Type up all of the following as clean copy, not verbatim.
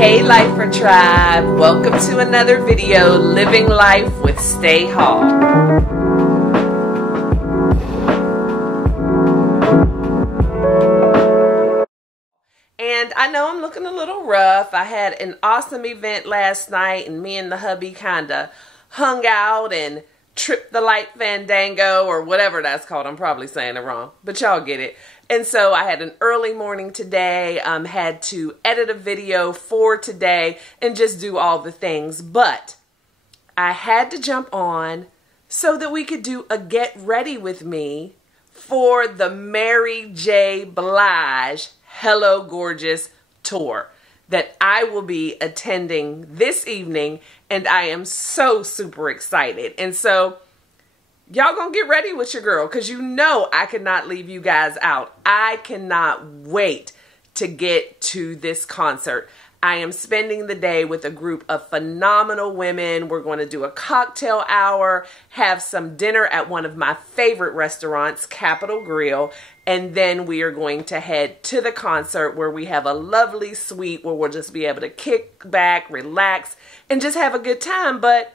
Hey Lifer Tribe, welcome to another video, Living Life with Stay Hall. And I know I'm looking a little rough. I had an awesome event last night and me and the hubby kinda hung out and tripped the light fandango or whatever that's called. I'm probably saying it wrong, but y'all get it. And so I had an early morning today, had to edit a video for today and just do all the things. But I had to jump on so that we could do a get ready with me for the Mary J. Blige Hello Gorgeous tour that I will be attending this evening, and I am so super excited. And so y'all gonna get ready with your girl, because you know I cannot leave you guys out. I cannot wait to get to this concert. I am spending the day with a group of phenomenal women. We're going to do a cocktail hour, have some dinner at one of my favorite restaurants, Capitol Grill, and then we are going to head to the concert where we have a lovely suite where we'll just be able to kick back, relax, and just have a good time. But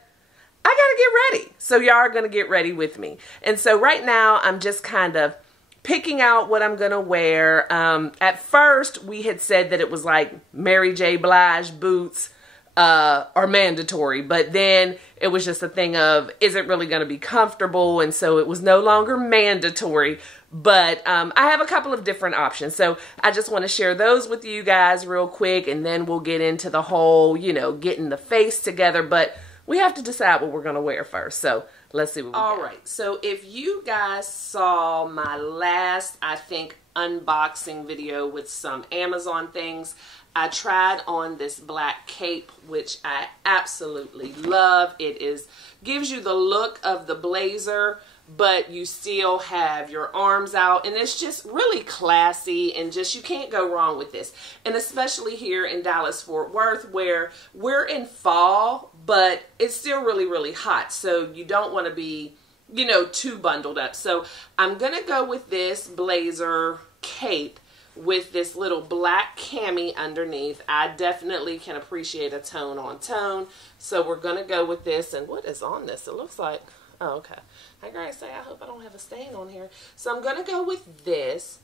I gotta get ready. So y'all are gonna get ready with me. And so right now I'm just kind of picking out what I'm gonna wear. At first we had said that it was like Mary J. Blige boots are mandatory, but then it was just a thing of, is it really gonna be comfortable? And so it was no longer mandatory, but I have a couple of different options. So I just wanna share those with you guys real quick, and then we'll get into the whole, you know, getting the face together. But we have to decide what we're going to wear first. So let's see what we got. All right. So if you guys saw my last, I think, unboxing video with some Amazon things, I tried on this black cape, which I absolutely love. It gives you the look of the blazer, but you still have your arms out, and it's just really classy, and just, you can't go wrong with this. And especially here in Dallas-Fort Worth, where we're in fall, but it's still really, really hot. So you don't want to be, you know, too bundled up. So I'm going to go with this blazer cape with this little black cami underneath. I definitely can appreciate a tone on tone. So we're going to go with this. And what is on this? It looks like, oh, okay. I gotta say, I hope I don't have a stain on here. So I'm going to go with this.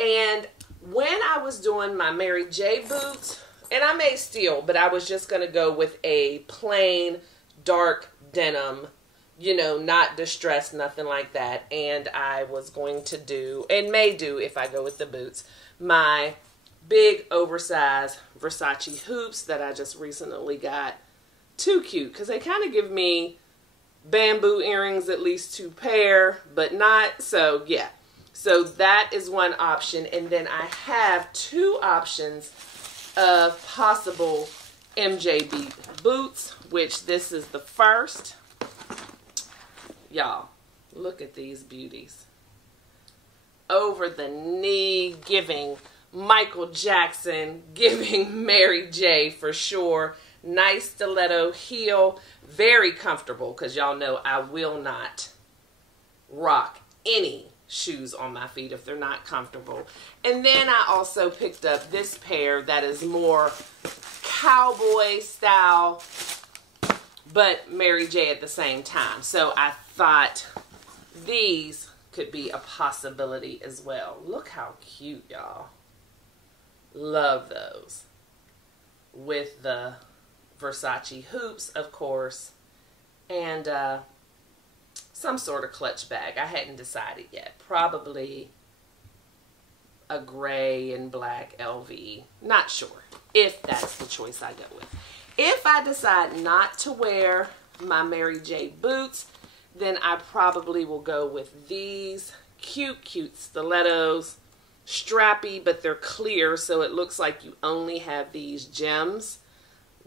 And when I was doing my Mary J. boots, and I may still, but I was just going to go with a plain dark denim, you know, not distressed, nothing like that. And I was going to do, and may do if I go with the boots, my big oversized Versace hoops that I just recently got. Too cute, because they kind of give me bamboo earrings, at least 2 pair, but not. So yeah, so that is one option. And then I have 2 options of possible MJB boots, which this is the first. Y'all, look at these beauties. Over the knee, giving Michael Jackson, giving Mary J. for sure. Nice stiletto heel, very comfortable, because y'all know I will not rock any shoes on my feet if they're not comfortable. And then I also picked up this pair that is more cowboy style, but Mary J. at the same time. So I thought these could be a possibility as well. Look how cute, y'all. Love those. With the Versace hoops, of course, and some sort of clutch bag. I hadn't decided yet. Probably a gray and black LV. Not sure if that's the choice I go with. If I decide not to wear my Mary J. boots, then I probably will go with these cute, cute stilettos. Strappy, but they're clear, so it looks like you only have these gems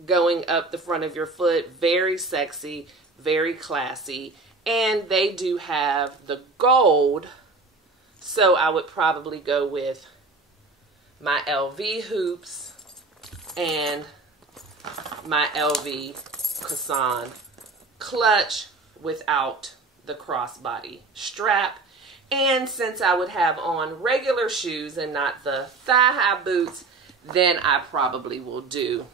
going up the front of your foot. Very sexy, very classy. And they do have the gold, so I would probably go with my LV hoops and my LV Casan clutch without the crossbody strap. And since I would have on regular shoes and not the thigh-high boots, then I probably will do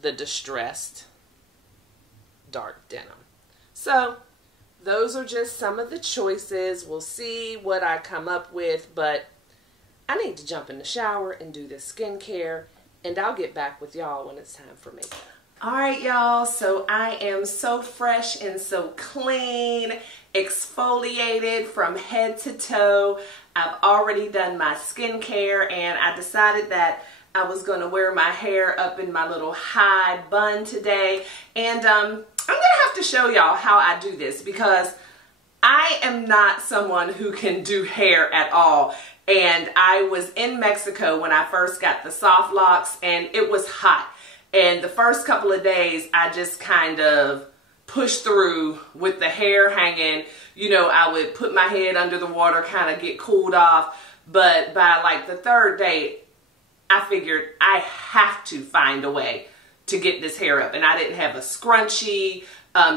the distressed dark denim. So those are just some of the choices. We'll see what I come up with, but I need to jump in the shower and do this skincare, and I'll get back with y'all when it's time for makeup. All right, y'all, so I am so fresh and so clean, exfoliated from head to toe. I've already done my skincare, and I decided that I was going to wear my hair up in my little high bun today. And I'm going to have to show y'all how I do this, because I am not someone who can do hair at all. And I was in Mexico when I first got the soft locks, and it was hot. And the first couple of days, I just kind of pushed through with the hair hanging. You know, I would put my head under the water, kind of get cooled off. But by like the third day, I figured I have to find a way to get this hair up. And I didn't have a scrunchie,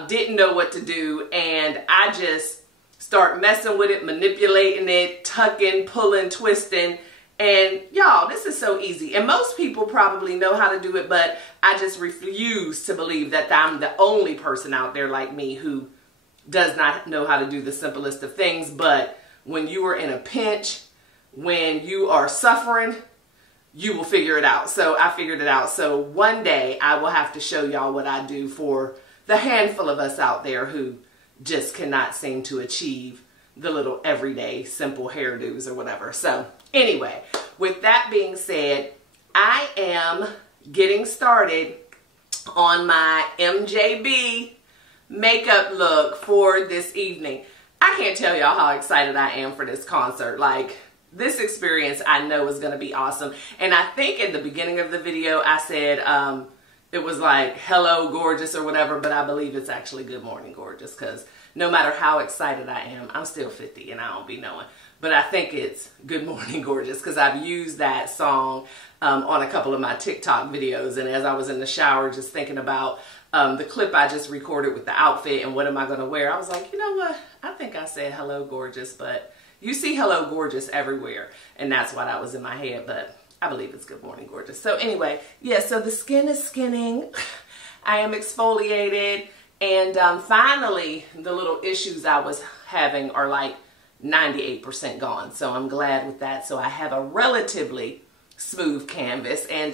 didn't know what to do. And I just start messing with it, manipulating it, tucking, pulling, twisting. And y'all, this is so easy. And most people probably know how to do it, but I just refuse to believe that I'm the only person out there like me who does not know how to do the simplest of things. But when you are in a pinch, when you are suffering, you will figure it out. So I figured it out. So one day I will have to show y'all what I do for the handful of us out there who just cannot seem to achieve the little everyday simple hairdos or whatever. So anyway, with that being said, I am getting started on my MJB makeup look for this evening. I can't tell y'all how excited I am for this concert. Like, this experience I know is going to be awesome. And I think in the beginning of the video I said it was like, hello gorgeous or whatever, but I believe it's actually good morning gorgeous, because no matter how excited I am, I'm still 50 and I don't be knowing. But I think it's good morning gorgeous, because I've used that song on a couple of my TikTok videos. And as I was in the shower just thinking about the clip I just recorded with the outfit and what am I going to wear, I was like, you know what, I think I said hello gorgeous, but you see hello gorgeous everywhere, and that's why that was in my head, but I believe it's good morning gorgeous. So anyway, yeah, so the skin is skinning. I am exfoliated, and finally the little issues I was having are like 98% gone. So I'm glad with that. So I have a relatively smooth canvas, and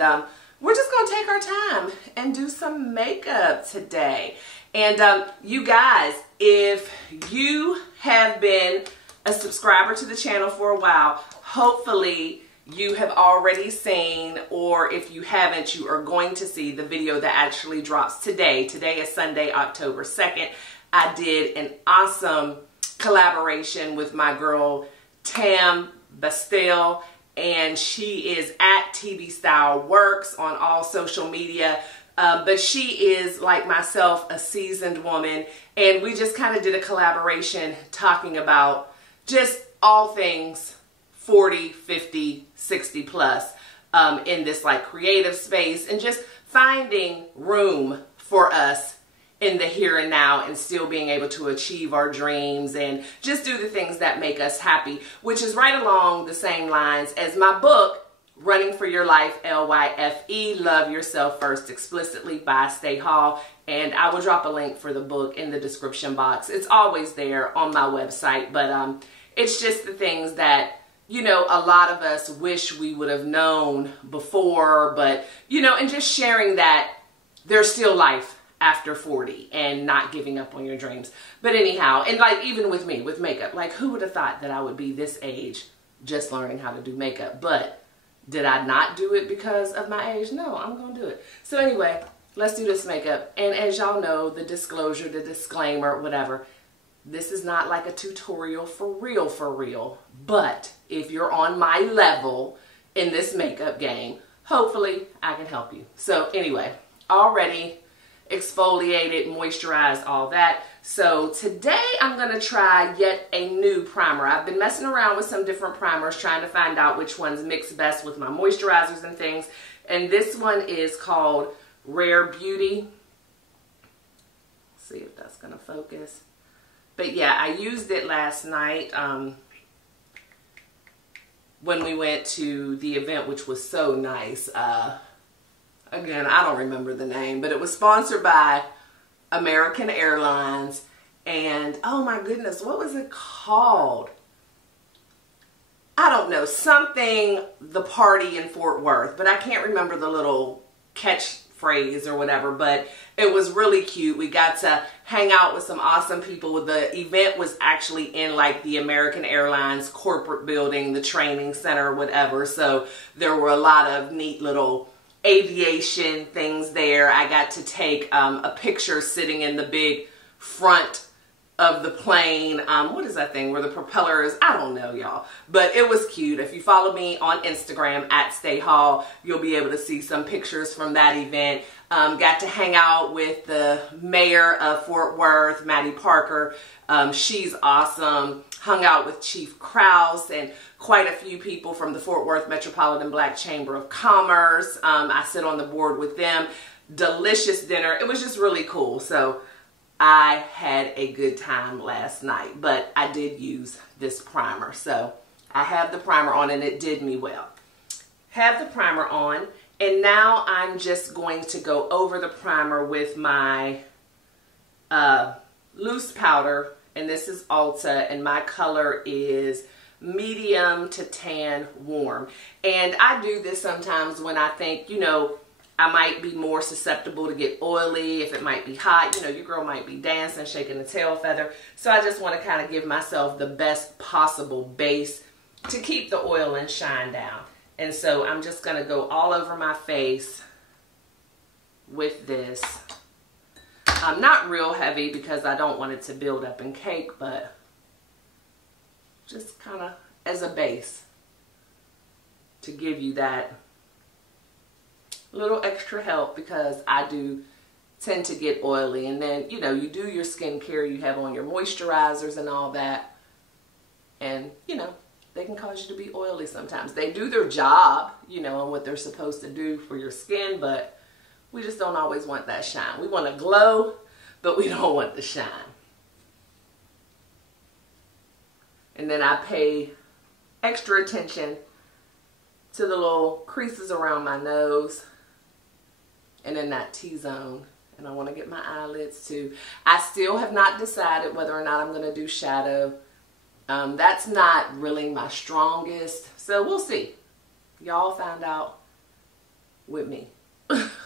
we're just going to take our time and do some makeup today. And you guys, if you have been a subscriber to the channel for a while, hopefully you have already seen, or if you haven't, you are going to see the video that actually drops today. Today is Sunday, October 2nd. I did an awesome collaboration with my girl Tam Bastille, and she is at TB Style Works on all social media. But she is, like myself, a seasoned woman, and we just kind of did a collaboration talking about just all things 40, 50, 60 plus in this like creative space, and just finding room for us in the here and now, and still being able to achieve our dreams and just do the things that make us happy, which is right along the same lines as my book, Running for Your Life, LYFE, Love Yourself First Explicitly by Stay Hall. And I will drop a link for the book in the description box. It's always there on my website, but it's just the things that, you know, a lot of us wish we would have known before, but, you know, and just sharing that there's still life after 40 and not giving up on your dreams. But anyhow, and like even with me, with makeup, like who would have thought that I would be this age just learning how to do makeup? But did I not do it because of my age? No, I'm going to do it. So anyway, let's do this makeup. And as y'all know, the disclosure, the disclaimer, whatever, this is not like a tutorial for real. But if you're on my level in this makeup game, hopefully I can help you. So anyway, already exfoliated, moisturized, all that. So today I'm going to try yet a new primer. I've been messing around with some different primers, trying to find out which ones mix best with my moisturizers and things. And this one is called Rare Beauty. Let's see if that's going to focus. But yeah, I used it last night when we went to the event, which was so nice. Again, I don't remember the name, but it was sponsored by American Airlines. And oh my goodness, what was it called? I don't know, something, the party in Fort Worth, but I can't remember the little catchphrase or whatever, but it was really cute. We got to hang out with some awesome people. The event was actually in like the American Airlines corporate building, the training center, whatever. So there were a lot of neat little aviation things there. I got to take a picture sitting in the big front of the plane. What is that thing where the propeller is? I don't know, y'all, but it was cute. If you follow me on Instagram at Stay Hall, you'll be able to see some pictures from that event. Got to hang out with the mayor of Fort Worth, Maddie Parker. She's awesome. Hung out with Chief Krause and quite a few people from the Fort Worth Metropolitan Black Chamber of Commerce. I sit on the board with them. Delicious dinner. It was just really cool. So I had a good time last night, but I did use this primer. So I have the primer on and it did me well. Have the primer on, and now I'm just going to go over the primer with my loose powder, and this is Ulta, and my color is medium to tan warm. And I do this sometimes when I think, you know, I might be more susceptible to get oily, if it might be hot. You know, your girl might be dancing, shaking the tail feather. So I just want to kind of give myself the best possible base to keep the oil and shine down. And so I'm just going to go all over my face with this. Not real heavy because I don't want it to build up and cake, but just kind of as a base to give you that little extra help, because I do tend to get oily. And then, you know, you do your skincare, you have on your moisturizers and all that, and you know, they can cause you to be oily sometimes. They do their job, you know, and what they're supposed to do for your skin, but we just don't always want that shine. We want to glow, but we don't want the shine. And then I pay extra attention to the little creases around my nose and in that T-zone. And I want to get my eyelids too. I still have not decided whether or not I'm going to do shadow. That's not really my strongest, so we'll see. Y'all find out with me.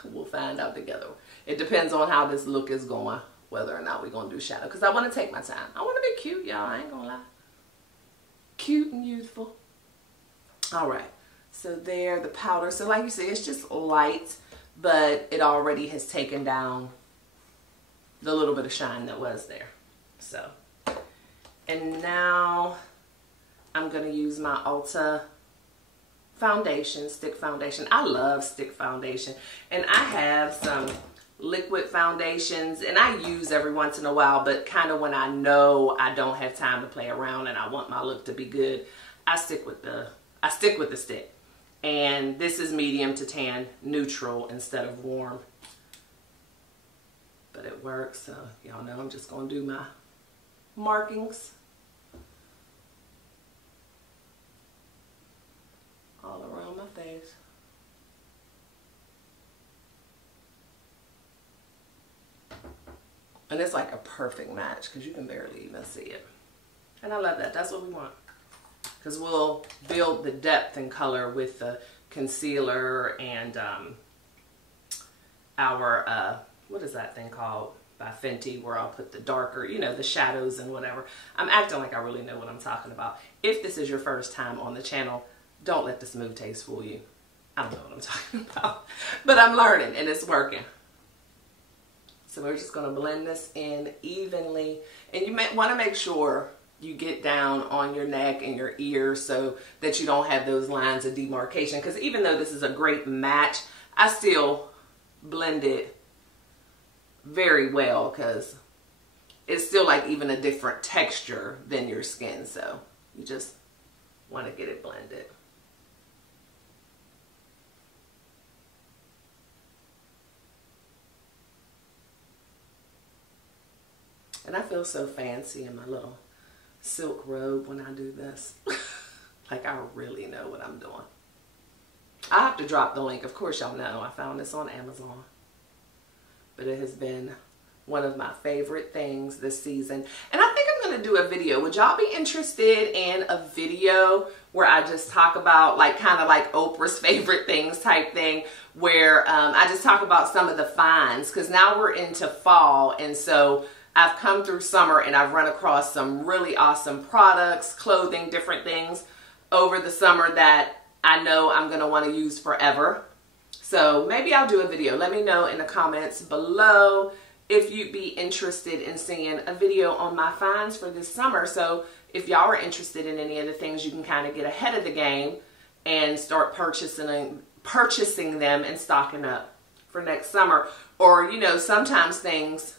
We'll find out together. It depends on how this look is going, whether or not we're going to do shadow, because I want to take my time. I want to be cute, y'all. I ain't going to lie. Cute and youthful. All right. So there, the powder. So like you see, it's just light, but it already has taken down the little bit of shine that was there. So, and now I'm going to use my Ulta foundation, stick foundation. I love stick foundation, and I have some liquid foundations, and I use every once in a while, but kind of when I know I don't have time to play around and I want my look to be good, I stick with the stick. And this is medium to tan neutral instead of warm, but it works. So y'all know I'm just gonna do my markings all around my face. And it's like a perfect match because you can barely even see it. And I love that. That's what we want. Because we'll build the depth and color with the concealer and our, what is that thing called by Fenty, where I'll put the darker, you know, the shadows and whatever. I'm acting like I really know what I'm talking about. If this is your first time on the channel, don't let the smooth taste fool you. I don't know what I'm talking about. But I'm learning and it's working. So we're just going to blend this in evenly. And you want to make sure you get down on your neck and your ears so that you don't have those lines of demarcation. Because even though this is a great match, I still blend it very well because it's still like even a different texture than your skin. So you just want to get it blended. And I feel so fancy in my little silk robe when I do this. Like I really know what I'm doing. I have to drop the link. Of course, y'all know I found this on Amazon. But it has been one of my favorite things this season. And I think I'm going to do a video. Would y'all be interested in a video where I just talk about like kind of like Oprah's favorite things type thing, where I just talk about some of the finds, because now we're into fall, and so I've come through summer and I've run across some really awesome products, clothing, different things over the summer that I know I'm going to want to use forever. So maybe I'll do a video. Let me know in the comments below if you'd be interested in seeing a video on my finds for this summer. So if y'all are interested in any of the things, you can kind of get ahead of the game and start purchasing them and stocking up for next summer. Or, you know, sometimes things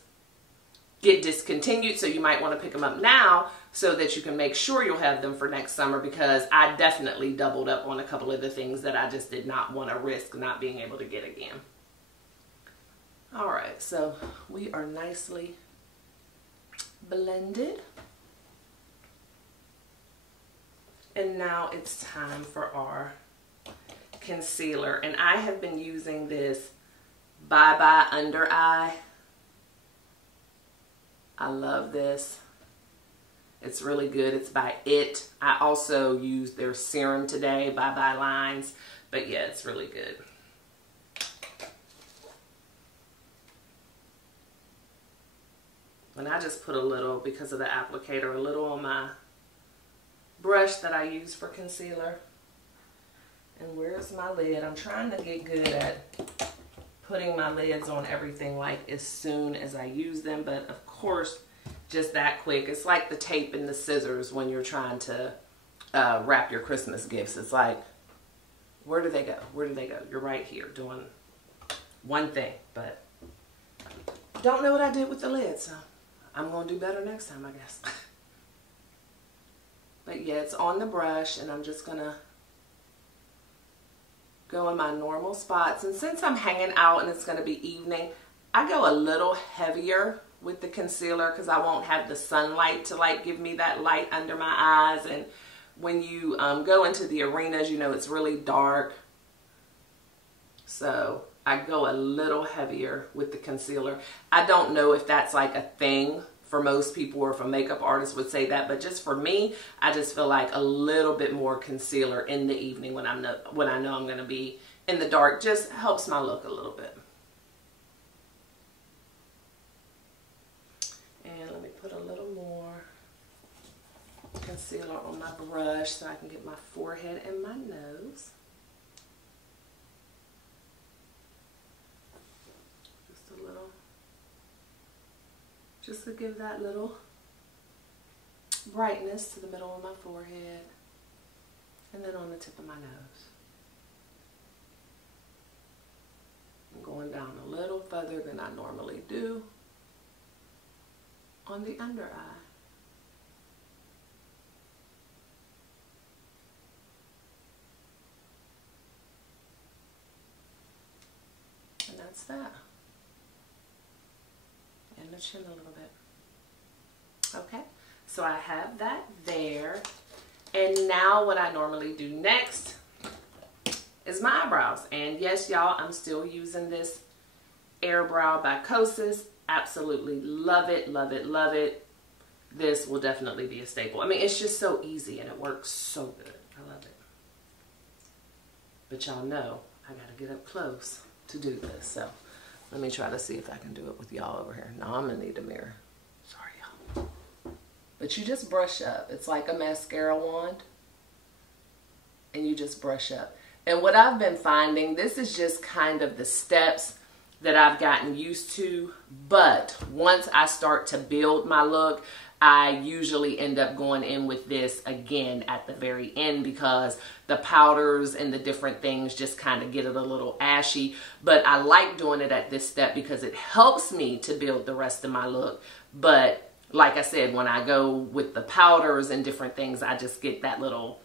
get discontinued, so you might want to pick them up now so that you can make sure you'll have them for next summer, because I definitely doubled up on a couple of the things that I just did not want to risk not being able to get again. All right, so we are nicely blended. And now it's time for our concealer. And I have been using this Bye Bye Under Eye. I love this. It's really good. It's by It. I also used their serum today, Bye Bye Lines. But yeah, it's really good. And I just put a little, because of the applicator, a little on my brush that I use for concealer. And where's my lid? I'm trying to get good at putting my lids on everything like as soon as I use them, but of course just that quick. It's like the tape and the scissors when you're trying to wrap your Christmas gifts. It's like, where do they go? Where do they go? You're right here doing one thing, but don't know what I did with the lid, so I'm gonna do better next time, I guess. But yeah, it's on the brush, and I'm just gonna go in my normal spots. And since I'm hanging out and it's gonna be evening, I go a little heavier with the concealer because I won't have the sunlight to like give me that light under my eyes. And when you go into the arenas, you know, it's really dark. So I go a little heavier with the concealer. I don't know if that's like a thing for most people, or if a makeup artist would say that, but just for me, I just feel like a little bit more concealer in the evening when I know I'm going to be in the dark just helps my look a little bit. And let me put a little more concealer on my brush so I can get my forehead and my nose. Just a little. Just to give that little brightness to the middle of my forehead, and then on the tip of my nose. I'm going down a little further than I normally do on the under eye. And that's that. And the chin a little bit. Okay, so I have that there. And now what I normally do next is my eyebrows. And yes, y'all, I'm still using this Airbrow by Kosas. Absolutely love it, love it, love it. This will definitely be a staple. I mean, it's just so easy and it works so good. I love it. But y'all know I gotta get up close to do this. So let me try to see if I can do it with y'all over here. No, I'm gonna need a mirror. Sorry, y'all. But you just brush up. It's like a mascara wand. And you just brush up. And what I've been finding, this is just kind of the steps that I've gotten used to. But once I start to build my look, I usually end up going in with this again at the very end, because the powders and the different things just kind of get it a little ashy. But I like doing it at this step because it helps me to build the rest of my look. But like I said, when I go with the powders and different things, I just get that little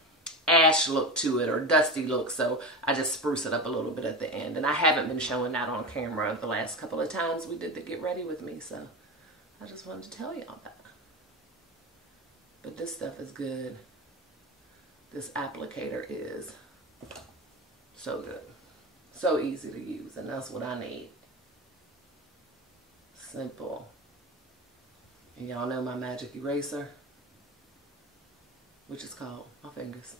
ash look to it, or dusty look, so I just spruce it up a little bit at the end. And I haven't been showing that on camera the last couple of times we did the Get Ready With Me, so I just wanted to tell y'all that. But this stuff is good. This applicator is So good. So easy to use, and that's what I need. Simple. And y'all know my magic eraser, which is called my fingers,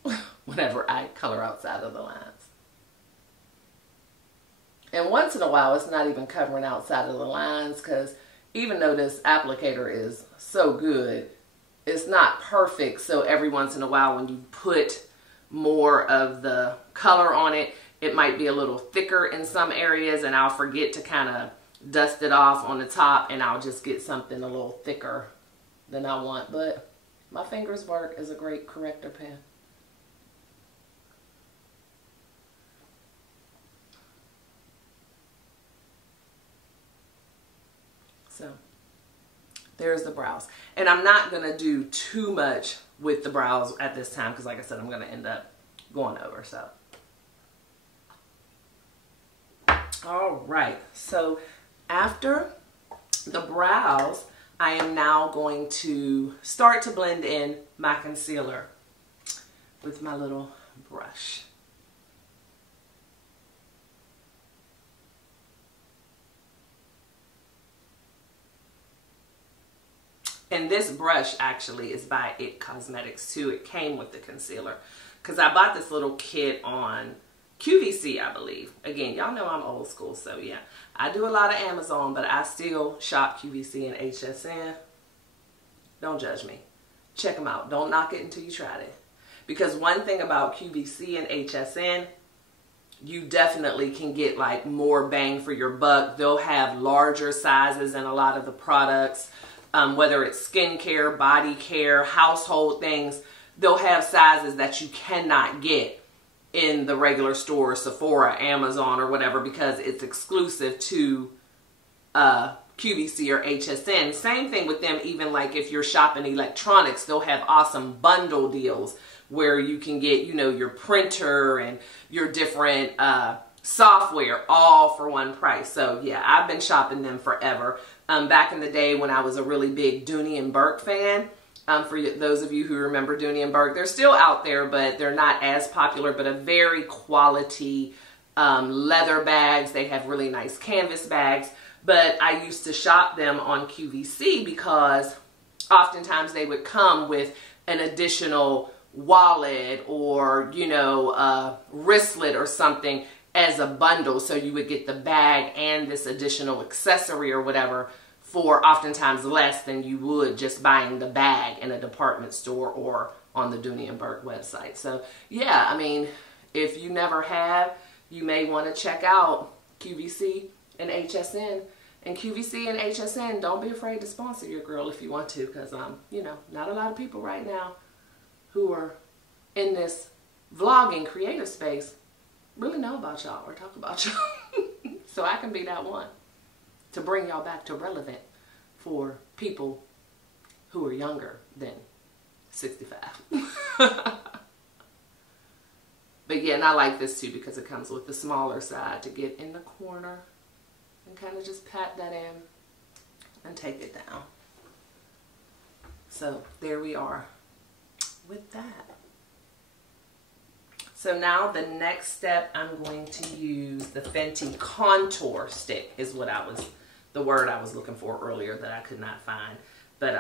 whenever I color outside of the lines. And once in a while, it's not even covering outside of the lines, because even though this applicator is so good, it's not perfect. So every once in a while, when you put more of the color on it, it might be a little thicker in some areas, and I'll forget to kind of dust it off on the top, and I'll just get something a little thicker than I want. But my fingers work as a great corrector pen. So there's the brows. And I'm not going to do too much with the brows at this time, because like I said, I'm going to end up going over. So all right, so after the brows, I am now going to start to blend in my concealer with my little brush. And this brush actually is by It Cosmetics too. It came with the concealer, because I bought this little kit on QVC, I believe. Again, y'all know I'm old school, so yeah. I do a lot of Amazon, but I still shop QVC and HSN. Don't judge me. Check them out. Don't knock it until you tried it. Because one thing about QVC and HSN, you definitely can get like more bang for your buck. They'll have larger sizes in a lot of the products, whether it's skincare, body care, household things. They'll have sizes that you cannot get in the regular store, Sephora, Amazon, or whatever, because it's exclusive to QVC or HSN. Same thing with them, even like if you're shopping electronics, they'll have awesome bundle deals where you can get, you know, your printer and your different software all for one price. So yeah, I've been shopping them forever. Back in the day when I was a really big Dooney and Burke fan, for those of you who remember Dooney and Burke, they're still out there, but they're not as popular, but a very quality leather bags. They have really nice canvas bags, but I used to shop them on QVC because oftentimes they would come with an additional wallet or, you know, a wristlet or something as a bundle. So you would get the bag and this additional accessory or whatever for oftentimes less than you would just buying the bag in a department store or on the Dooney and Burke website. So yeah, I mean, if you never have, you may want to check out QVC and HSN. And QVC and HSN, don't be afraid to sponsor your girl if you want to, because you know, not a lot of people right now who are in this vlogging creative space really know about y'all or talk about y'all. So I can be that one to bring y'all back to relevant for people who are younger than 65. But yeah, and I like this too because it comes with the smaller side to get in the corner and kind of just pat that in and take it down. So there we are with that. So now the next step, I'm going to use the Fenty Contour Stick is what the word I was looking for earlier that I could not find. But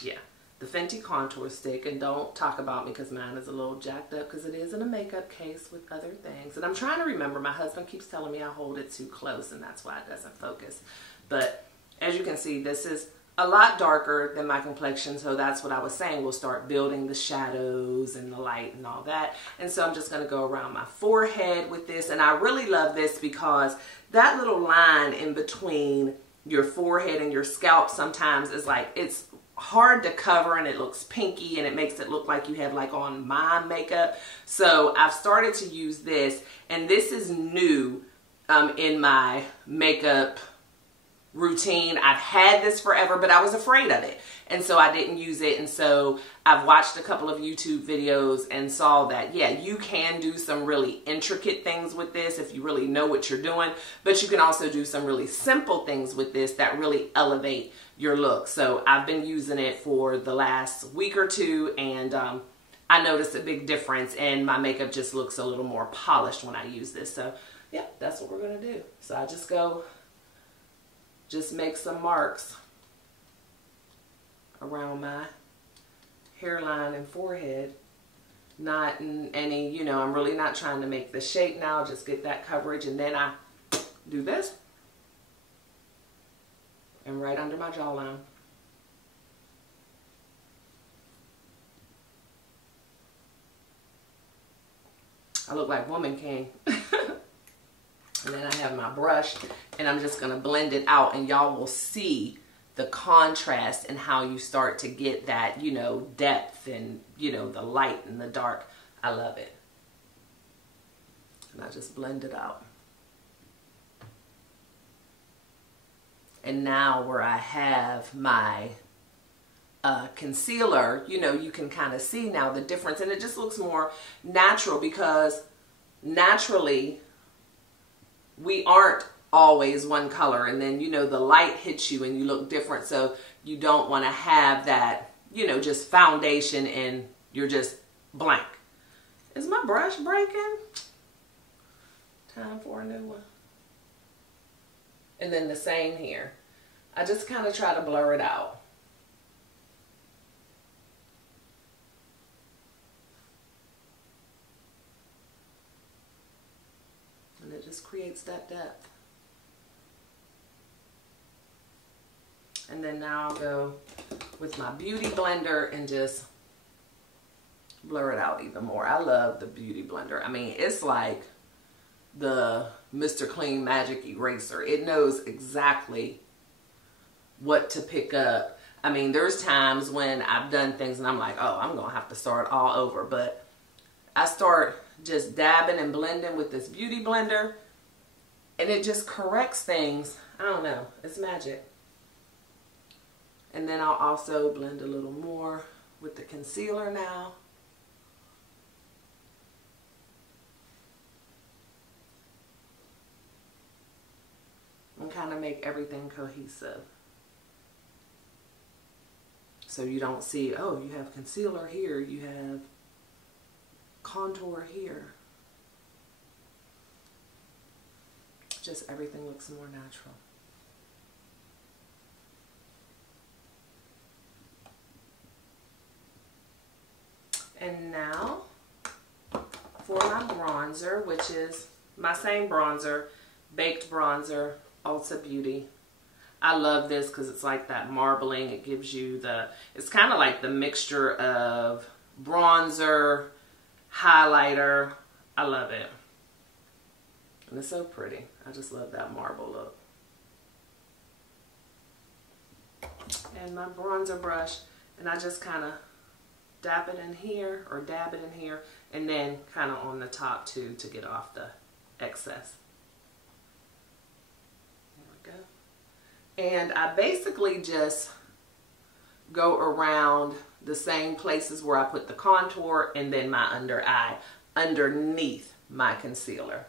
yeah, the Fenty Contour Stick. And don't talk about me because mine is a little jacked up because it is in a makeup case with other things. And I'm trying to remember, my husband keeps telling me I hold it too close and that's why it doesn't focus. But as you can see, this is a lot darker than my complexion, so that's what I was saying. We'll start building the shadows and the light and all that. And so I'm just going to go around my forehead with this. And I really love this because that little line in between your forehead and your scalp sometimes is like, it's hard to cover and it looks pinky and it makes it look like you have like on my makeup. So I've started to use this, and this is new in my makeup routine. I've had this forever, but I was afraid of it, and so I didn't use it. And so I've watched a couple of YouTube videos and saw that, yeah, you can do some really intricate things with this if you really know what you're doing, but you can also do some really simple things with this that really elevate your look. So I've been using it for the last week or two, and I notice a big difference and my makeup just looks a little more polished when I use this. So yeah, that's what we're going to do. So I just make some marks around my hairline and forehead. Not in any, you know, I'm really not trying to make the shape now, just get that coverage, and then I do this and right under my jawline. I look like Woman King. And then I have my brush and I'm just gonna blend it out, and y'all will see the contrast and how you start to get that, you know, depth and, you know, the light and the dark. I love it. And I just blend it out. And now where I have my concealer, you know, you can kind of see now the difference, and it just looks more natural, because naturally we aren't always one color, and then, you know, the light hits you and you look different. So you don't want to have that, you know, just foundation and you're just blank. Is my brush breaking? Time for a new one. And then the same here. I just kind of try to blur it out. And it just creates that depth. And then now I'll go with my beauty blender and just blur it out even more. I love the beauty blender. I mean, it's like the Mr. Clean Magic Eraser. It knows exactly what to pick up. I mean, there's times when I've done things and I'm like, oh, I'm going to have to start all over. But I start just dabbing and blending with this beauty blender, and it just corrects things. I don't know. It's magic. And then I'll also blend a little more with the concealer now. And kind of make everything cohesive. So you don't see, oh, you have concealer here, you have contour here. Just everything looks more natural. And now for my bronzer, which is my same bronzer, Baked Bronzer, Ulta Beauty. I love this because it's like that marbling. It gives you the, it's kind of like the mixture of bronzer, highlighter. I love it. And it's so pretty. I just love that marble look. And my bronzer brush, and I just kind of dab it in here, or dab it in here, and then kind of on the top too, to get off the excess. There we go. And I basically just go around the same places where I put the contour, and then my under eye underneath my concealer.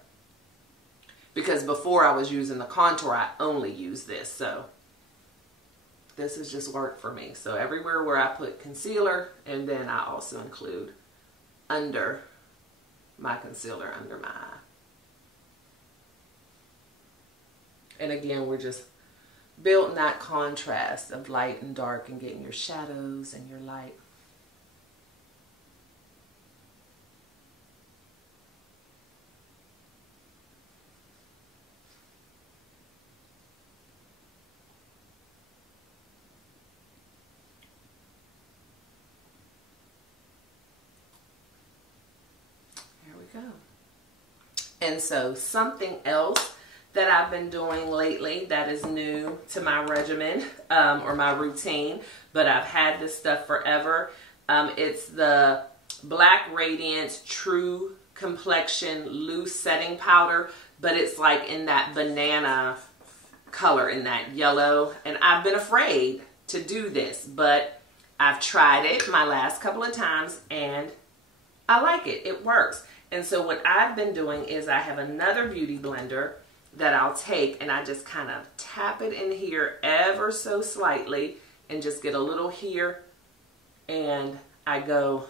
Because before I was using the contour, I only used this. So this has just worked for me. So everywhere where I put concealer, and then I also include under my concealer, under my eye. And again, we're just building that contrast of light and dark and getting your shadows and your light. And so something else that I've been doing lately that is new to my regimen or my routine, but I've had this stuff forever. It's the Black Radiance True Complexion Loose Setting Powder, but it's like in that banana color, in that yellow. And I've been afraid to do this, but I've tried it my last couple of times and I like it. It works. And so what I've been doing is I have another beauty blender that I'll take, and I just kind of tap it in here ever so slightly and just get a little here, and I go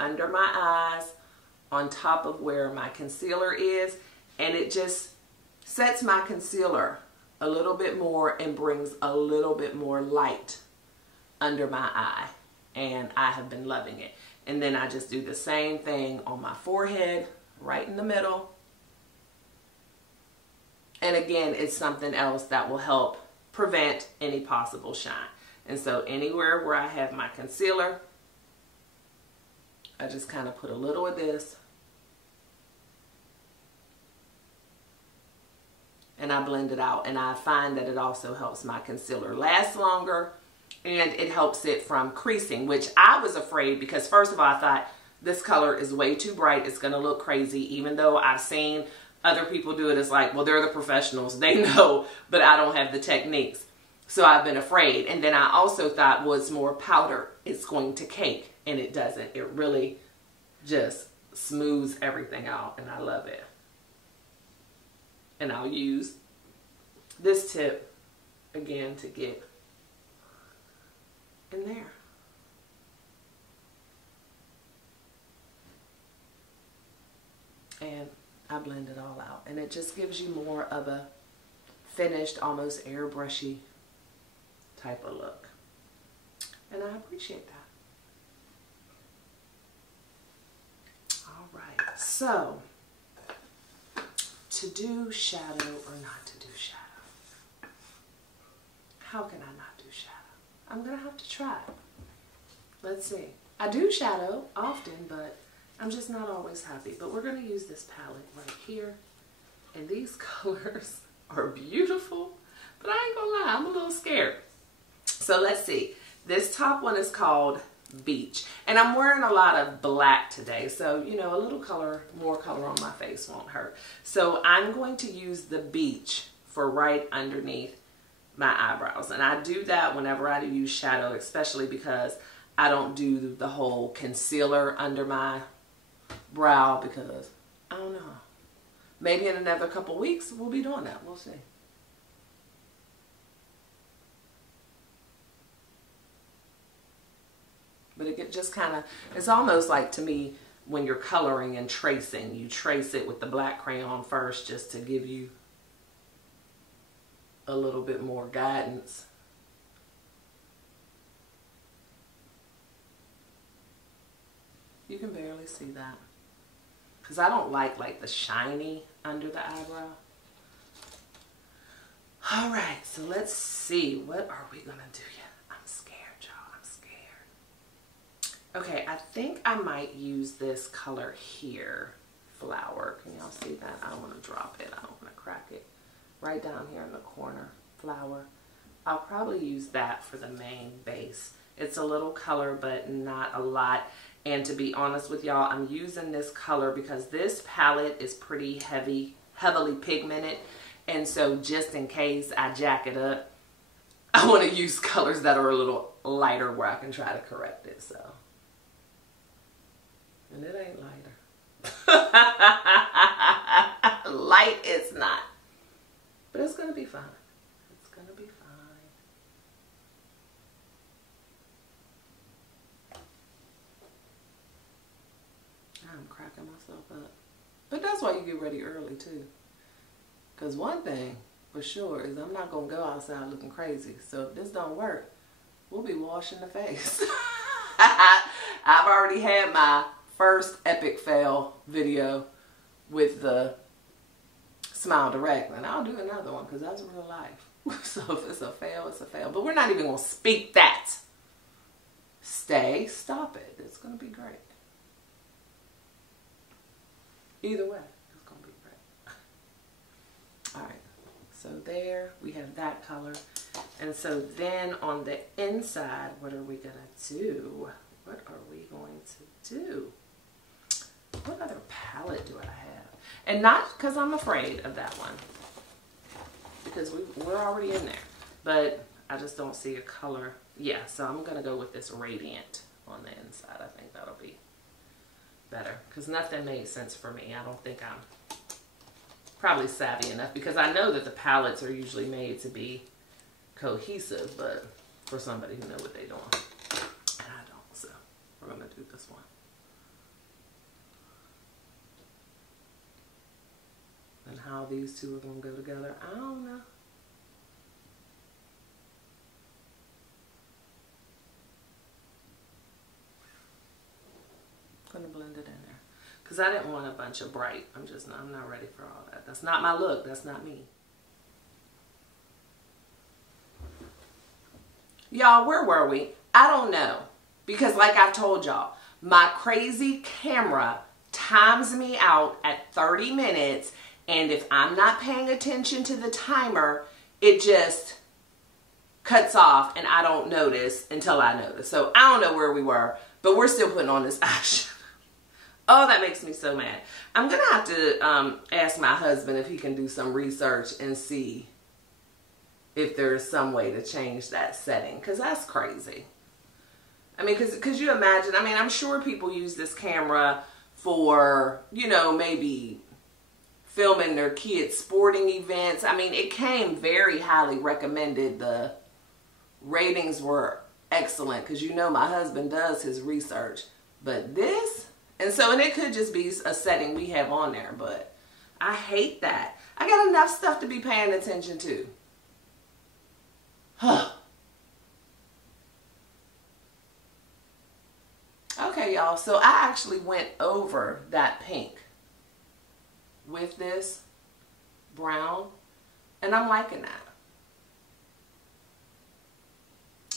under my eyes, on top of where my concealer is, and it just sets my concealer a little bit more and brings a little bit more light under my eye, and I have been loving it. And then I just do the same thing on my forehead, right in the middle. And again, it's something else that will help prevent any possible shine. And so anywhere where I have my concealer, I just kind of put a little of this and I blend it out. And I find that it also helps my concealer last longer, and it helps it from creasing, which I was afraid, because first of all, I thought this color is way too bright. It's going to look crazy. Even though I've seen other people do it, it's like, well, they're the professionals. They know, but I don't have the techniques. So I've been afraid. And then I also thought, well, it's more powder, it's going to cake. And it doesn't. It really just smooths everything out, and I love it. And I'll use this tip again to get in there. And I blend it all out, and it just gives you more of a finished, almost airbrushy type of look. And I appreciate that. All right, so to do shadow or not to do shadow. How can I not do shadow? I'm gonna have to try. Let's see. I do shadow often, but I'm just not always happy. But we're gonna use this palette right here. And these colors are beautiful, but I ain't gonna lie, I'm a little scared. So let's see. This top one is called Beach. And I'm wearing a lot of black today, so you know, a little color, more color on my face won't hurt. So I'm going to use the Beach for right underneath my eyebrows. And I do that whenever I use shadow, especially because I don't do the whole concealer under my brow, because I don't know. Maybe in another couple weeks we'll be doing that. We'll see. But it just kind of, it's almost like, to me, when you're coloring and tracing, you trace it with the black crayon first just to give you a little bit more guidance. You can barely see that, because I don't like the shiny under the eyebrow. All right, so let's see. What are we going to do yet? I'm scared, y'all. I'm scared. Okay, I think I might use this color here. Flower. Can y'all see that? I don't want to drop it. I don't want to crack it. Right down here in the corner. Flower. I'll probably use that for the main base. It's a little color, but not a lot. And to be honest with y'all, I'm using this color because this palette is pretty heavily pigmented. And so just in case I jack it up, I want to use colors that are a little lighter where I can try to correct it. So, and it ain't lighter. Light it's not. But it's going to be fine. It's going to be fine. I'm cracking myself up. But that's why you get ready early too. Because one thing for sure is I'm not going to go outside looking crazy. So if this don't work, we'll be washing the face. I've already had my first epic fail video with the Smile Direct. And I'll do another one because that's real life. So if it's a fail, it's a fail. But we're not even going to speak that. Stop it. It's going to be great. Either way, it's going to be great. Alright, so there we have that color. And so then on the inside, what are we going to do? What are we going to do? What other palette do I have? And not because I'm afraid of that one, because we're already in there. But I just don't see a color. Yeah, so I'm going to go with this Radiant on the inside. I think that'll be better, because nothing made sense for me. I don't think I'm probably savvy enough, because I know that the palettes are usually made to be cohesive, but for somebody who knows what they're doing, and I don't. So we're going to do this one. and how these two are going to go together, I don't know. I'm going to blend it in there. Because I didn't want a bunch of bright. I'm not ready for all that. That's not my look. That's not me. Y'all, where were we? I don't know. Because like I told y'all, my crazy camera times me out at 30 minutes. And if I'm not paying attention to the timer, it just cuts off and I don't notice until I notice. So I don't know where we were, but we're still putting on this eyeshadow. Oh, that makes me so mad. I'm going to have to ask my husband if he can do some research and see if there's some way to change that setting. Because that's crazy. I mean, because you imagine, I mean, I'm sure people use this camera for, you know, maybe filming their kids' sporting events. I mean, it came very highly recommended. The ratings were excellent because, you know, my husband does his research. But this, and it could just be a setting we have on there, but I hate that. I got enough stuff to be paying attention to. Huh. Okay, y'all, so I actually went over that pink with this brown, and I'm liking that.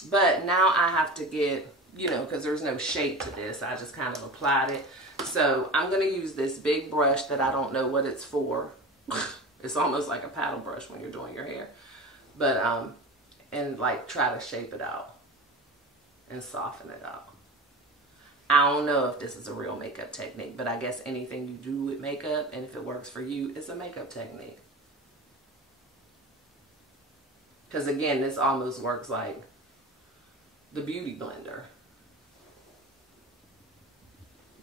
But now I have to get, you know, because there's no shape to this, I just kind of applied it. So I'm going to use this big brush that I don't know what it's for. It's almost like a paddle brush when you're doing your hair. But, and like try to shape it out and soften it out. I don't know if this is a real makeup technique, but I guess anything you do with makeup, and if it works for you, it's a makeup technique. Because again, this almost works like the beauty blender.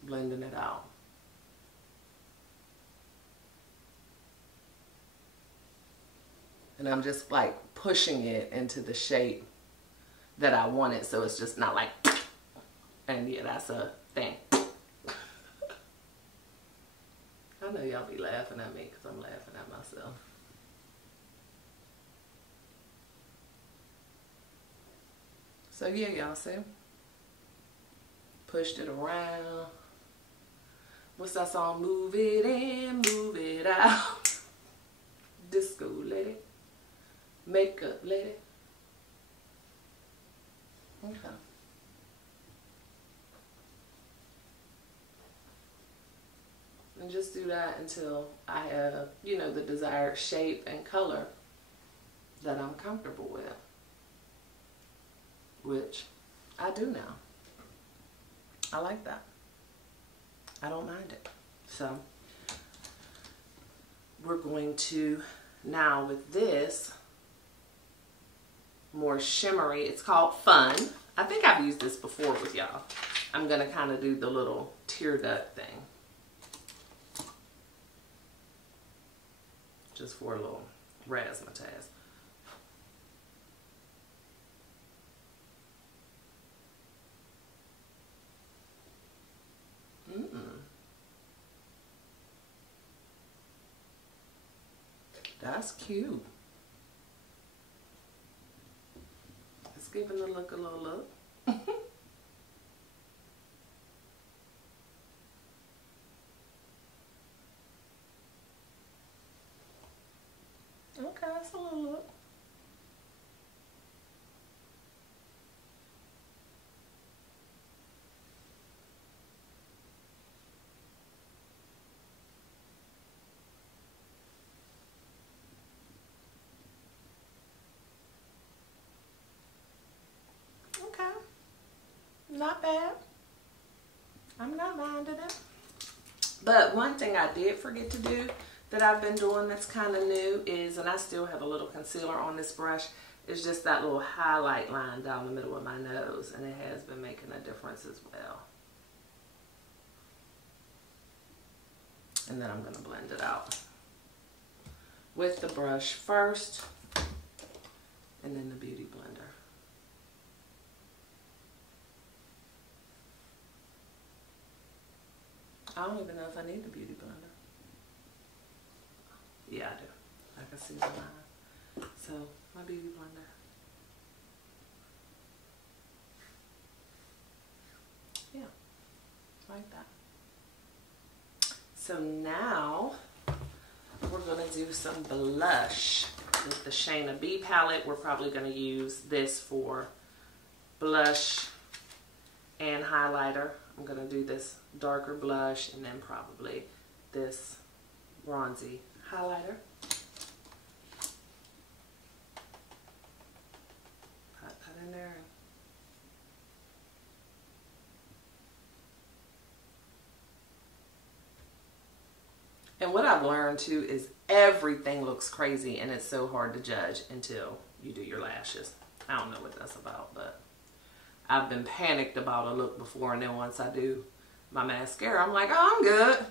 Blending it out. And I'm just like pushing it into the shape that I want it, so it's just not like, and yeah, that's a thing. I know y'all be laughing at me because I'm laughing at myself. So yeah, y'all see? Pushed it around. What's that song? Move it in, move it out. Disco lady. Makeup lady. Okay. And just do that until I have, you know, the desired shape and color that I'm comfortable with. Which I do now. I like that. I don't mind it. So we're going to now with this more shimmery, it's called Fun. I think I've used this before with y'all. I'm going to kind of do the little tear duct thing. Just for a little razzmatazz. That's cute. It's giving the look a little look. Okay, that's a little look. Not bad. I'm not minding it. But one thing I did forget to do that I've been doing that's kind of new is, and I still have a little concealer on this brush, is just that little highlight line down the middle of my nose, and it has been making a difference as well. And then I'm going to blend it out with the brush first, and then the beauty blender. I don't even know if I need the beauty blender. Yeah, I do. I can see the line. So my beauty blender. Yeah, like that. So now we're gonna do some blush with the Shayna B palette. We're probably gonna use this for blush and highlighter. I'm gonna do this darker blush and then probably this bronzy highlighter. Put that in there. And what I've learned too is everything looks crazy and it's so hard to judge until you do your lashes. I don't know what that's about, but I've been panicked about a look before, and then once I do my mascara, I'm like, oh, I'm good.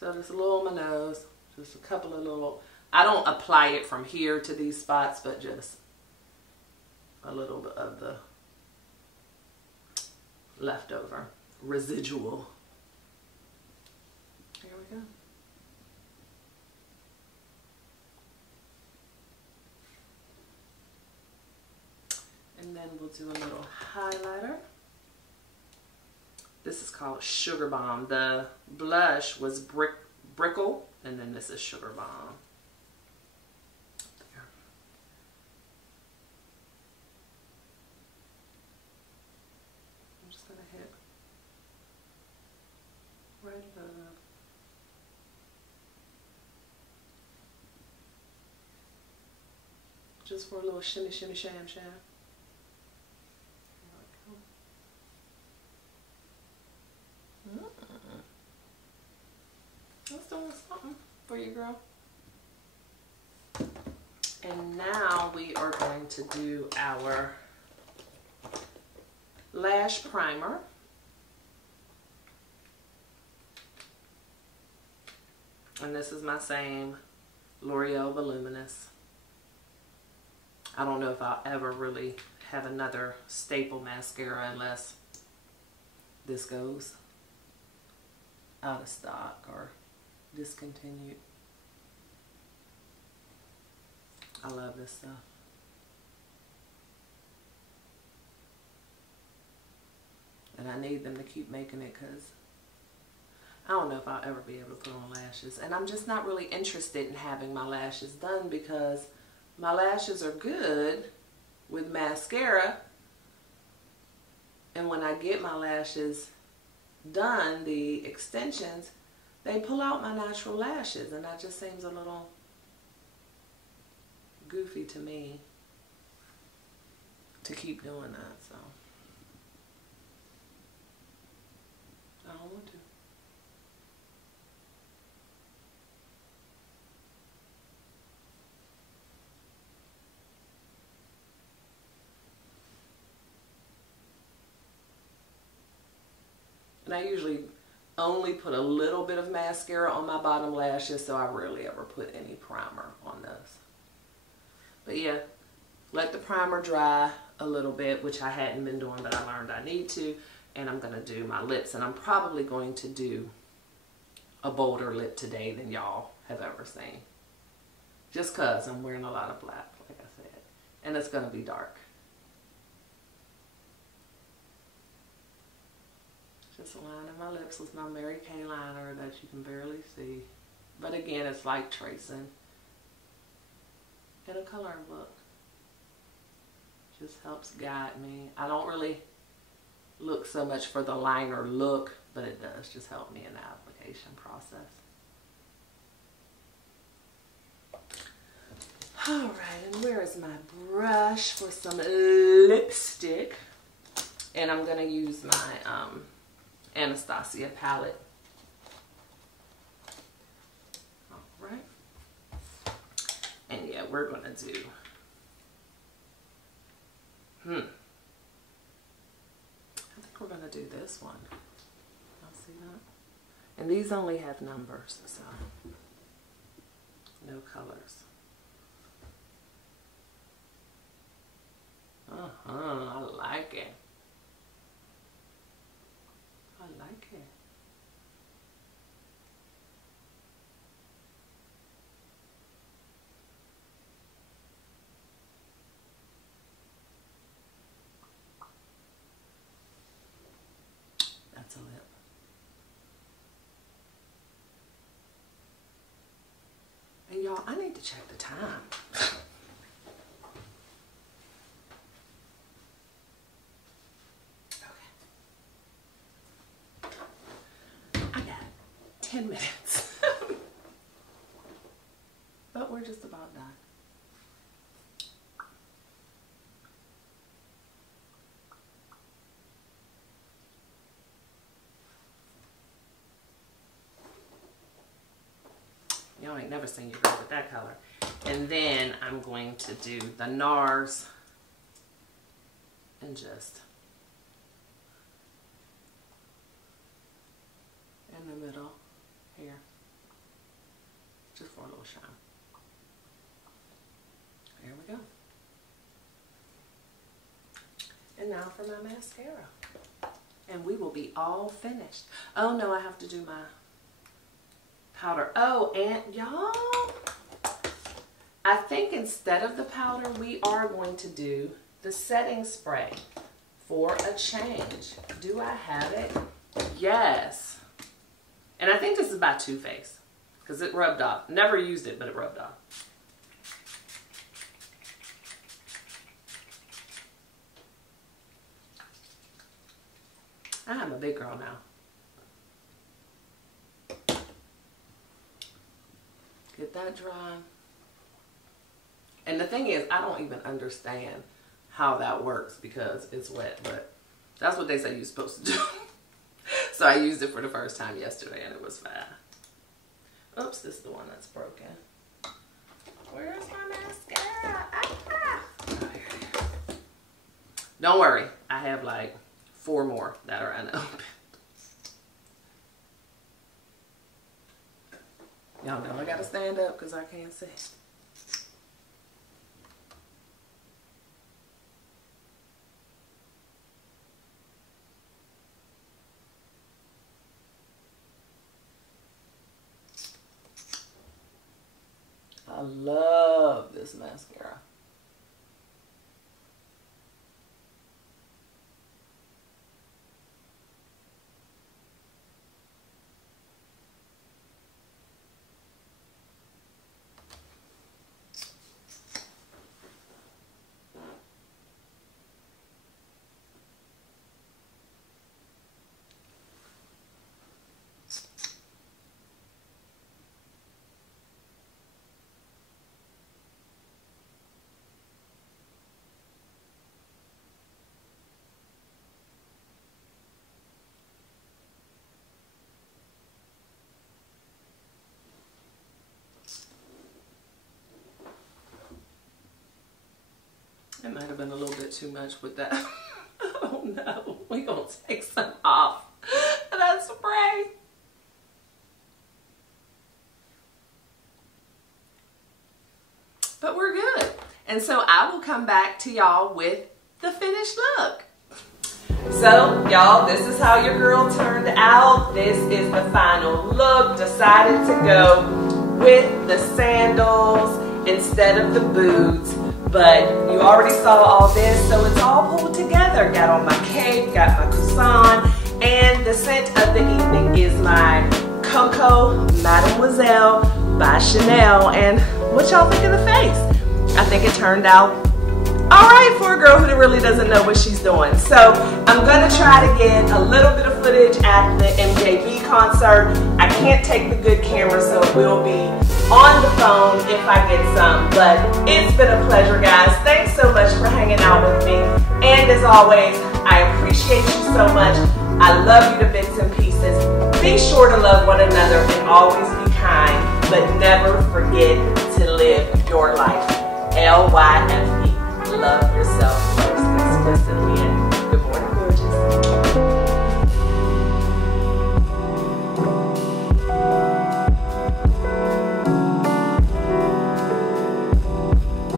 So just a little on my nose, just a couple of little, I don't apply it from here to these spots, but just a little bit of the leftover residual. Here we go. And then we'll do a little highlighter. This is called Sugar Bomb. The blush was Brickle, and then this is Sugar Bomb. There. I'm just going to hit right above. Just for a little shimmy, shimmy, sham, sham. That's doing something for you, girl. And now we are going to do our lash primer. And this is my same L'Oreal Voluminous. I don't know if I'll ever really have another staple mascara unless this goes out of stock or discontinued. I love this stuff. And I need them to keep making it because I don't know if I'll ever be able to put on lashes. And I'm just not really interested in having my lashes done because my lashes are good with mascara. And when I get my lashes done, the extensions, they pull out my natural lashes, and that just seems a little goofy to me to keep doing that, so I don't want to. And I usually only put a little bit of mascara on my bottom lashes, so I rarely ever put any primer on those. But yeah, let the primer dry a little bit, which I hadn't been doing, but I learned I need to. And I'm going to do my lips, and I'm probably going to do a bolder lip today than y'all have ever seen. Just because I'm wearing a lot of black, like I said. And it's going to be dark. Just lining my lips with my Mary Kay liner that you can barely see. But again, it's like tracing in a coloring book. Just helps guide me. I don't really look so much for the liner look, but it does just help me in the application process. Alright, and where is my brush for some lipstick? And I'm going to use my Anastasia palette. Alright. And yeah, we're going to do I think we're going to do this one. Y'all see that? And these only have numbers, so no colors. I like it. I like it. I need to check the time. Okay. I got 10 minutes. But we're just about done. Y'all ain't never seen your girl with that color. And then I'm going to do the NARS and just in the middle here, just for a little shine. There we go. And now for my mascara. And we will be all finished. Oh no, I have to do my powder. Oh, and y'all, I think instead of the powder, we are going to do the setting spray for a change. Do I have it? Yes. And I think this is by Too Faced because it rubbed off. Never used it, but it rubbed off. I'm a big girl now. Get that dry. And the thing is, I don't even understand how that works because it's wet, but that's what they say you're supposed to do. So I used it for the first time yesterday and it was fine. Oops, this is the one that's broken. Where's my mascara? Ah! Oh, here it is. Don't worry, I have like 4 more that are unopened. Y'all know I gotta stand up because I can't see. I love this mascara. It might have been a little bit too much with that. Oh no, we're gonna take some off. That spray. But we're good. And so I will come back to y'all with the finished look. So y'all, this is how your girl turned out. This is the final look. Decided to go with the sandals instead of the boots. But you already saw all this, so it's all pulled together. Got on my cape, got my croissant, and the scent of the evening is my Coco Mademoiselle by Chanel. And what y'all think of the face? I think it turned out all right for a girl who really doesn't know what she's doing. So I'm gonna try to get a little bit of footage at the MJB concert. I can't take the good camera, so it will be on the phone if I get some. But it's been a pleasure, guys. Thanks so much for hanging out with me. And as always, I appreciate you so much. I love you to bits and pieces. Be sure to love one another and always be kind, but never forget to live your life. LYFE. Love yourself.